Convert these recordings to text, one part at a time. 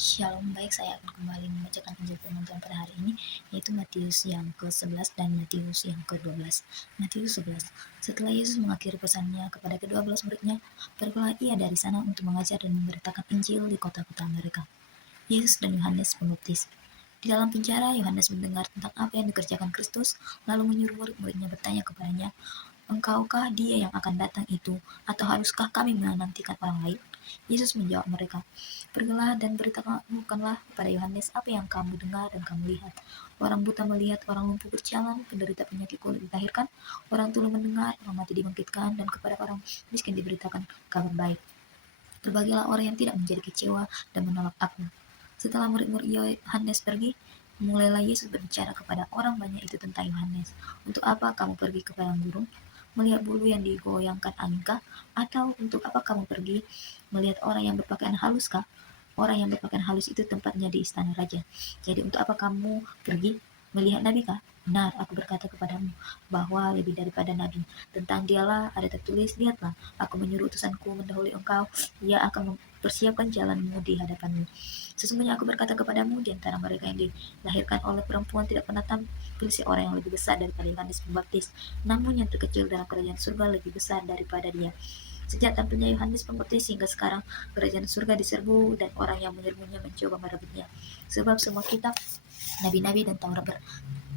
Shalom, baik, saya akan kembali membacakan Injil firman Tuhan pada hari ini, yaitu Matius yang ke-11 dan Matius yang ke-12. Matius 11. Setelah Yesus mengakhiri pesannya kepada ke-12 muridnya, pergilah ia dari sana untuk mengajar dan memberitakan Injil di kota-kota mereka. Yesus dan Yohanes Pembaptis. Di dalam penjara, Yohanes mendengar tentang apa yang dikerjakan Kristus, lalu menyuruh murid-muridnya bertanya kepadanya, "Engkaukah dia yang akan datang itu, atau haruskah kami menantikan orang lain?" Yesus menjawab mereka, "Pergilah dan beritakanlah kepada Yohanes apa yang kamu dengar dan kamu lihat. Orang buta melihat, orang lumpuh berjalan, penderita penyakit kulit dilahirkan, orang tuli mendengar, orang mati dibangkitkan, dan kepada orang miskin diberitakan kabar baik. Berbahagialah orang yang tidak menjadi kecewa dan menolak aku." Setelah murid-murid Yohanes pergi, mulailah Yesus berbicara kepada orang banyak itu tentang Yohanes. "Untuk apa kamu pergi ke padang gurun? Melihat bulu yang digoyangkan anginkah? Atau untuk apa kamu pergi melihat orang yang berpakaian haluskah? Orang yang berpakaian halus itu tempatnya di istana raja. Jadi untuk apa kamu pergi melihat nabi kah? Benar, aku berkata kepadamu bahwa lebih daripada nabi. Tentang dialah ada tertulis, lihatlah, aku menyuruh utusanku mendahului engkau, ia akan mempersiapkan jalanmu di hadapanmu. Sesungguhnya aku berkata kepadamu, di antara mereka yang dilahirkan oleh perempuan tidak pernah tampil seorang yang lebih besar daripada Yohanes Pembaptis, namun yang terkecil dalam kerajaan surga lebih besar daripada dia. Sejak tampilnya Yohanes Pembaptis hingga sekarang, kerajaan surga diserbu dan orang yang menyerbunya mencoba merebutnya. Sebab semua kitab, nabi-nabi dan Taurat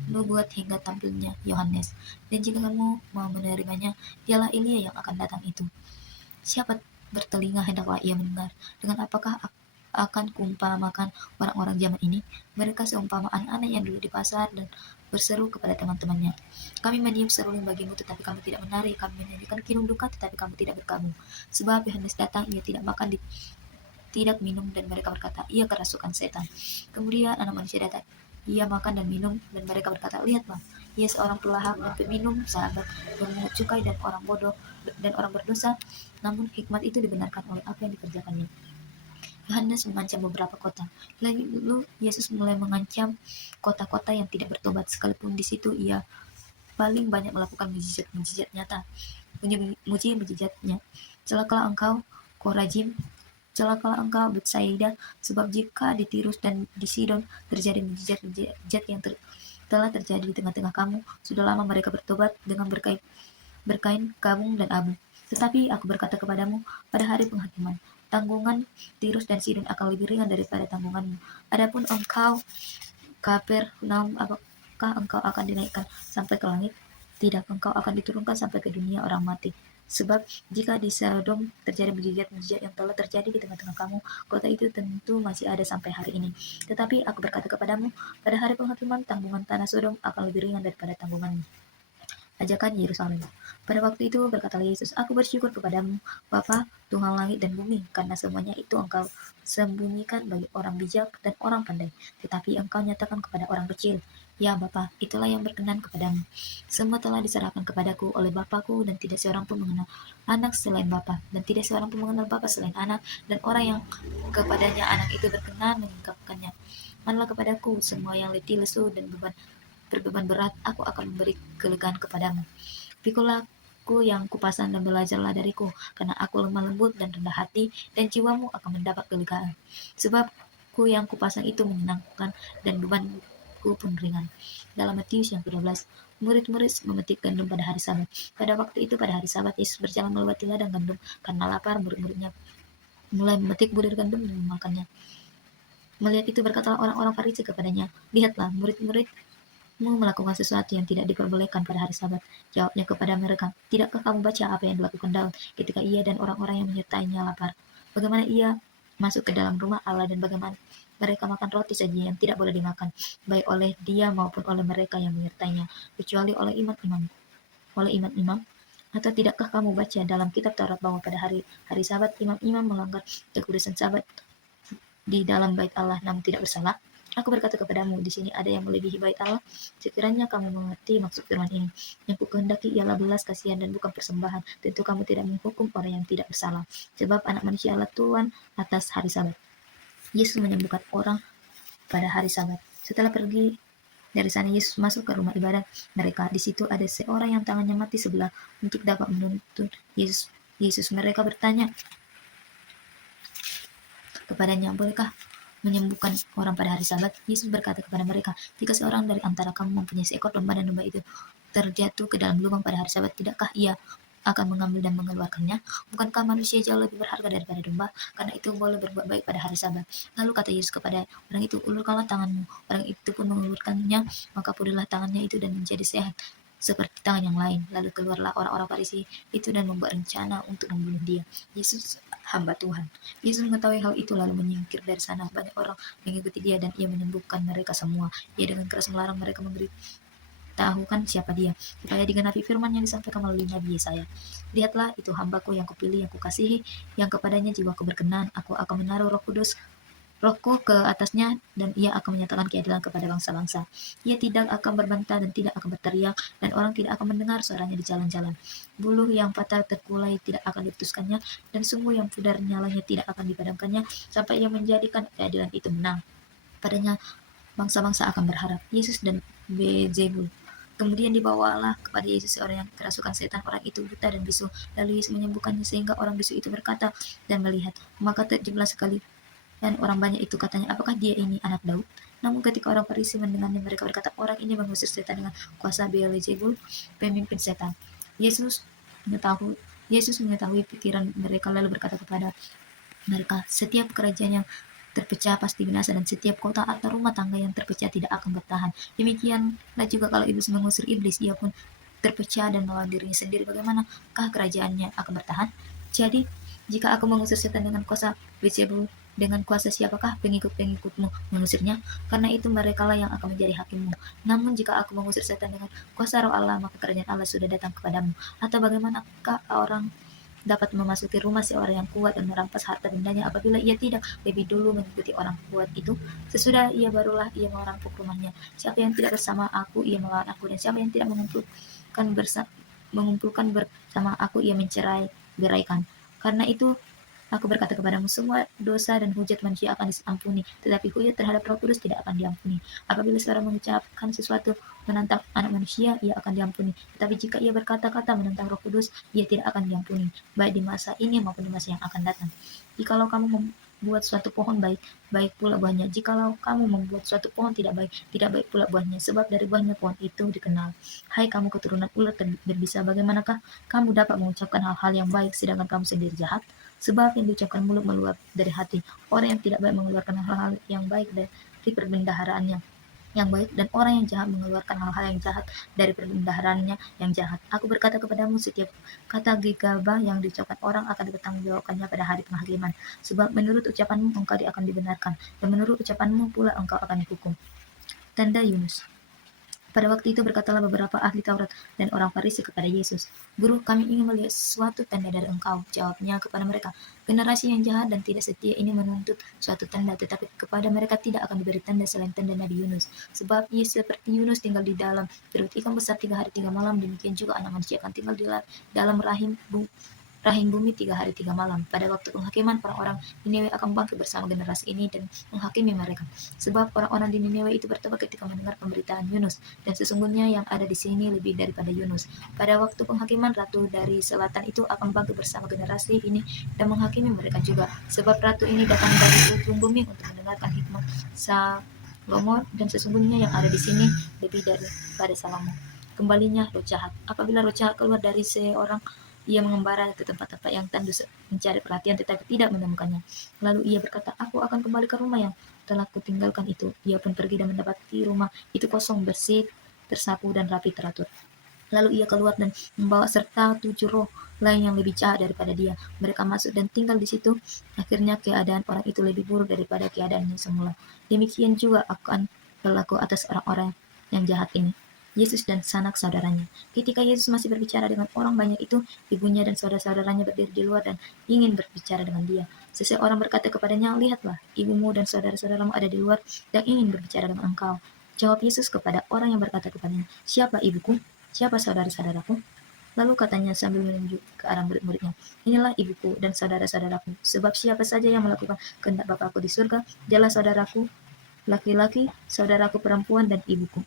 bernubuat hingga tampilnya Yohanes. Dan jika kamu mau menerimanya, dialah Elia yang akan datang itu. Siapa bertelinga hendaklah ia mendengar. Dengan apakah akan kuumpamakan orang-orang zaman ini? Mereka seumpama anak-anak yang duduk di pasar dan berseru kepada teman-temannya, "Kami meniup seruling bagimu, tetapi kamu tidak menari. Kami menyanyikan kidung duka, tetapi kamu tidak berkabung. Sebab Yohanes datang, ia tidak makan, tidak minum, dan mereka berkata, ia kerasukan setan. Kemudian anak manusia datang, ia makan dan minum, dan mereka berkata, lihatlah, ia seorang pelahap dan peminum, sahabat pemungut cukai dan orang bodoh dan orang berdosa. Namun hikmat itu dibenarkan oleh apa yang dikerjakannya." Yohanes mengancam beberapa kota. Lalu Yesus mulai mengancam kota-kota yang tidak bertobat, sekalipun di situ ia paling banyak melakukan mujizat-mujizat nyata. Mujizatnya, "Celakalah engkau, Korajim, celakalah engkau, Betsaida, sebab jika di Tirus dan di Sidon terjadi mujizat-mujizat yang telah terjadi di tengah-tengah kamu, sudah lama mereka bertobat dengan berkain kabung dan abu. Tetapi aku berkata kepadamu, pada hari penghakiman, tanggungan Tirus dan Sidon akan lebih ringan daripada tanggunganmu. Adapun engkau, Kapernaum, apakah engkau akan dinaikkan sampai ke langit? Tidak, engkau akan diturunkan sampai ke dunia orang mati. Sebab jika di Sodom terjadi mujizat-mujizat yang telah terjadi di tengah-tengah kamu, kota itu tentu masih ada sampai hari ini. Tetapi aku berkata kepadamu, pada hari penghakiman tanggungan tanah Sodom akan lebih ringan daripada tanggunganmu." Ajakan Yerusalem. Pada waktu itu berkata Yesus, "Aku bersyukur kepadamu, Bapa, Tuhan langit dan bumi, karena semuanya itu engkau sembunyikan bagi orang bijak dan orang pandai, tetapi engkau nyatakan kepada orang kecil. Ya Bapa, itulah yang berkenan kepadamu. Semua telah diserahkan kepadaku oleh Bapakku, dan tidak seorang pun mengenal anak selain Bapa, dan tidak seorang pun mengenal Bapa selain anak, dan orang yang kepadanya anak itu berkenan mengungkapkannya. Marilah kepadaku semua yang letih, lesu, dan berbeban berat, aku akan memberi kelegaan kepadamu. Pikulah aku yang kupasan dan belajarlah dariku, karena aku lemah lembut dan rendah hati, dan jiwamu akan mendapat kelegaan. Sebab ku yang kupasang itu menyenangkan, dan bebanku pun ringan. Dalam Matius yang ke-12, murid-murid memetik gandum pada hari Sabat. Pada waktu itu, pada hari Sabat, Yesus berjalan melewati ladang gandum. Karena lapar, murid-muridnya mulai memetik bulir gandum dan memakannya. Melihat itu berkatalah orang-orang Farisi kepadanya, "Lihatlah, murid-muridmu melakukan sesuatu yang tidak diperbolehkan pada hari Sabat." Jawabnya kepada mereka, "Tidakkah kamu baca apa yang dilakukan Daud ketika ia dan orang-orang yang menyertainya lapar? Bagaimana ia masuk ke dalam rumah Allah dan bagaimana mereka makan roti saja yang tidak boleh dimakan, baik oleh dia maupun oleh mereka yang menyertainya, kecuali oleh imam-imam. Atau tidakkah kamu baca dalam kitab Taurat bahwa pada hari Sabat imam-imam melanggar kekudusan Sabat di dalam bait Allah namun tidak bersalah? Aku berkata kepadamu, di sini ada yang melebihi bait Allah. Sekiranya kamu mengerti maksud firman ini, yang kukehendaki ialah belas kasihan dan bukan persembahan, tentu kamu tidak menghukum orang yang tidak bersalah. Sebab anak manusia adalah Tuhan atas hari Sabat." Yesus menyembuhkan orang pada hari Sabat. Setelah pergi dari sana, Yesus masuk ke rumah ibadah mereka. Di situ ada seorang yang tangannya mati sebelah. Untuk dapat menuntun Yesus, mereka bertanya kepadanya, "Bolehkah menyembuhkan orang pada hari Sabat, Yesus berkata kepada mereka, "Jika seorang dari antara kamu mempunyai seekor domba dan domba itu terjatuh ke dalam lubang pada hari Sabat, tidakkah ia akan mengambil dan mengeluarkannya? Bukankah manusia jauh lebih berharga daripada domba? Karena itu boleh berbuat baik pada hari Sabat." Lalu kata Yesus kepada orang itu, "Ulurkanlah tanganmu." Orang itu pun mengulurkannya, maka pulihlah tangannya itu dan menjadi sehat seperti tangan yang lain. Lalu keluarlah orang-orang Farisi itu dan membuat rencana untuk membunuh dia. Yesus, hamba Tuhan. Yesus mengetahui hal itu lalu menyingkir dari sana. Banyak orang mengikuti dia dan ia menyembuhkan mereka semua. Ia dengan keras melarang mereka memberitahukan siapa dia, supaya digenapi firman yang disampaikan melalui Nabi Yesaya. "Lihatlah, itu hambaku yang kupilih, yang kukasihi, yang kepadanya jiwaku berkenan. Aku akan menaruh Rohku ke atasnya, dan ia akan menyatakan keadilan kepada bangsa-bangsa. Ia tidak akan berbantah dan tidak akan berteriak, dan orang tidak akan mendengar suaranya di jalan-jalan. Buluh yang patah terkulai tidak akan diputuskannya, dan sumur yang pudar nyalanya tidak akan dipadamkannya, sampai ia menjadikan keadilan itu menang. Padanya bangsa-bangsa akan berharap." Yesus dan Beelzebul. Kemudian dibawalah kepada Yesus seorang yang kerasukan setan. Orang itu buta dan bisu. Lalu Yesus menyembuhkannya sehingga orang bisu itu berkata dan melihat. Maka terjebaklah sekali dan orang banyak itu katanya, "Apakah dia ini anak Daud?" Namun ketika orang Farisi mendengarnya, mereka berkata, "Orang ini mengusir setan dengan kuasa Beelzebul, pemimpin setan." Yesus mengetahui Yesus mengetahui pikiran mereka lalu berkata kepada mereka, "Setiap kerajaan yang terpecah pasti binasa, dan setiap kota atau rumah tangga yang terpecah tidak akan bertahan. Demikianlah juga kalau iblis mengusir iblis, ia pun terpecah dan melawan dirinya sendiri. Bagaimanakah kerajaannya akan bertahan? Jadi, jika aku mengusir setan dengan kuasa Beelzebul, dengan kuasa siapakah pengikut-pengikutmu mengusirnya? Karena itu merekalah yang akan menjadi hakimmu. Namun jika aku mengusir setan dengan kuasa Roh Allah, maka kerajaan Allah sudah datang kepadamu. Atau bagaimanakah orang dapat memasuki rumah seorang yang kuat dan merampas harta bendanya apabila ia tidak lebih dulu mengikuti orang kuat itu? Sesudah ia barulah ia merampok rumahnya. Siapa yang tidak bersama aku, ia melawan aku, dan siapa yang tidak mengumpulkan bersama aku, ia mencerai beraikan. Karena itu aku berkata kepadamu, semua dosa dan hujat manusia akan diampuni, tetapi hujat terhadap Roh Kudus tidak akan diampuni. Apabila seorang mengucapkan sesuatu menentang anak manusia, ia akan diampuni. Tetapi jika ia berkata-kata menentang Roh Kudus, ia tidak akan diampuni, baik di masa ini maupun di masa yang akan datang. Jikalau kamu membuat suatu pohon baik, baik pula buahnya. Jikalau kamu membuat suatu pohon tidak baik, tidak baik pula buahnya, sebab dari buahnya pohon itu dikenal. Hai kamu keturunan ular berbisa, bagaimanakah kamu dapat mengucapkan hal-hal yang baik sedangkan kamu sendiri jahat? Sebab yang diucapkan mulut meluap dari hati. Orang yang tidak baik mengeluarkan hal-hal yang baik dari perbendaharaannya yang baik, dan orang yang jahat mengeluarkan hal-hal yang jahat dari perbendaharaannya yang jahat. Aku berkata kepadamu, setiap kata gegabah yang diucapkan orang akan dipertanggungjawabkannya pada hari penghakiman. Sebab menurut ucapanmu engkau akan dibenarkan, dan menurut ucapanmu pula engkau akan dihukum. Tanda Yunus. Pada waktu itu berkatalah beberapa ahli Taurat dan orang Farisi kepada Yesus, "Guru, kami ingin melihat suatu tanda dari Engkau." Jawabnya kepada mereka, "Generasi yang jahat dan tidak setia ini menuntut suatu tanda, tetapi kepada mereka tidak akan diberi tanda selain tanda Nabi Yunus. Sebab ia seperti Yunus tinggal di dalam perut ikan besar 3 hari 3 malam, demikian juga Anak Manusia akan tinggal di dalam rahim bumi 3 hari 3 malam. Pada waktu penghakiman, orang-orang Niniwe akan bangkit bersama generasi ini dan menghakimi mereka. Sebab orang-orang di Niniwe itu bertobat ketika mendengar pemberitaan Yunus, dan sesungguhnya yang ada di sini lebih daripada Yunus. Pada waktu penghakiman, ratu dari selatan itu akan bangkit bersama generasi ini dan menghakimi mereka juga. Sebab ratu ini datang dari ujung bumi untuk mendengarkan hikmat Salomo, dan sesungguhnya yang ada di sini lebih daripada Salomo. Kembalinya roh jahat. Apabila roh jahat keluar dari seorang, ia mengembara ke tempat-tempat yang tandus mencari perhatian, tetapi tidak menemukannya. Lalu ia berkata, "Aku akan kembali ke rumah yang telah kutinggalkan itu." Ia pun pergi dan mendapati rumah itu kosong, bersih, tersapu, dan rapi teratur. Lalu ia keluar dan membawa serta 7 roh lain yang lebih jahat daripada dia. Mereka masuk dan tinggal di situ. Akhirnya keadaan orang itu lebih buruk daripada keadaannya semula. Demikian juga akan berlaku atas orang-orang yang jahat ini. Yesus dan sanak saudaranya. Ketika Yesus masih berbicara dengan orang banyak itu, ibunya dan saudara-saudaranya berdiri di luar dan ingin berbicara dengan dia. Seseorang berkata kepadanya, "Lihatlah, ibumu dan saudara-saudaramu ada di luar dan ingin berbicara dengan engkau." Jawab Yesus kepada orang yang berkata kepadanya, "Siapa ibuku? Siapa saudara-saudaraku?" Lalu katanya sambil menunjuk ke arah murid-muridnya, "Inilah ibuku dan saudara-saudaraku. Sebab siapa saja yang melakukan kehendak Bapakku di surga, dialah saudaraku laki-laki, saudaraku perempuan, dan ibuku."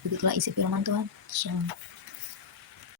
Begitulah isi firman Tuhan. Shalom.